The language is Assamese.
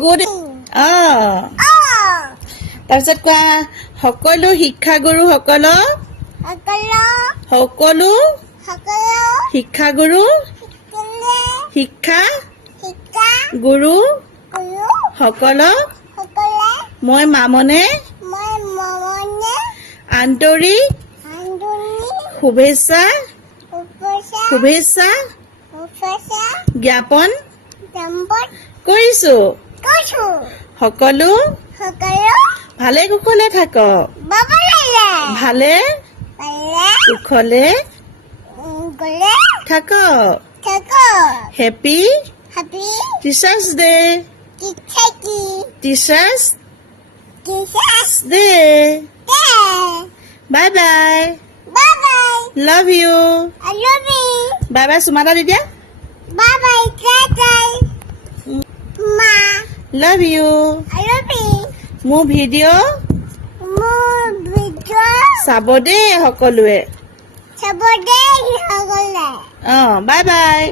গুড তাৰপিছত কোৱা সকলো শিক্ষাগুৰুসকলক সকলো শিক্ষাগুৰু শিক্ষা গুৰু সকলক মই মামনে আন্তৰিক শুভেচ্ছা জ্ঞাপন কৰিছো সকলো ভালে কুশলে থাকক ভালে কুশলে থাকক happy teachers day teachers day bye bye love you bye bye Sumata দিদিয়া লাভ ইউ মোৰ ভিডিঅ' চাব দেই সকলোৱে বাই বাই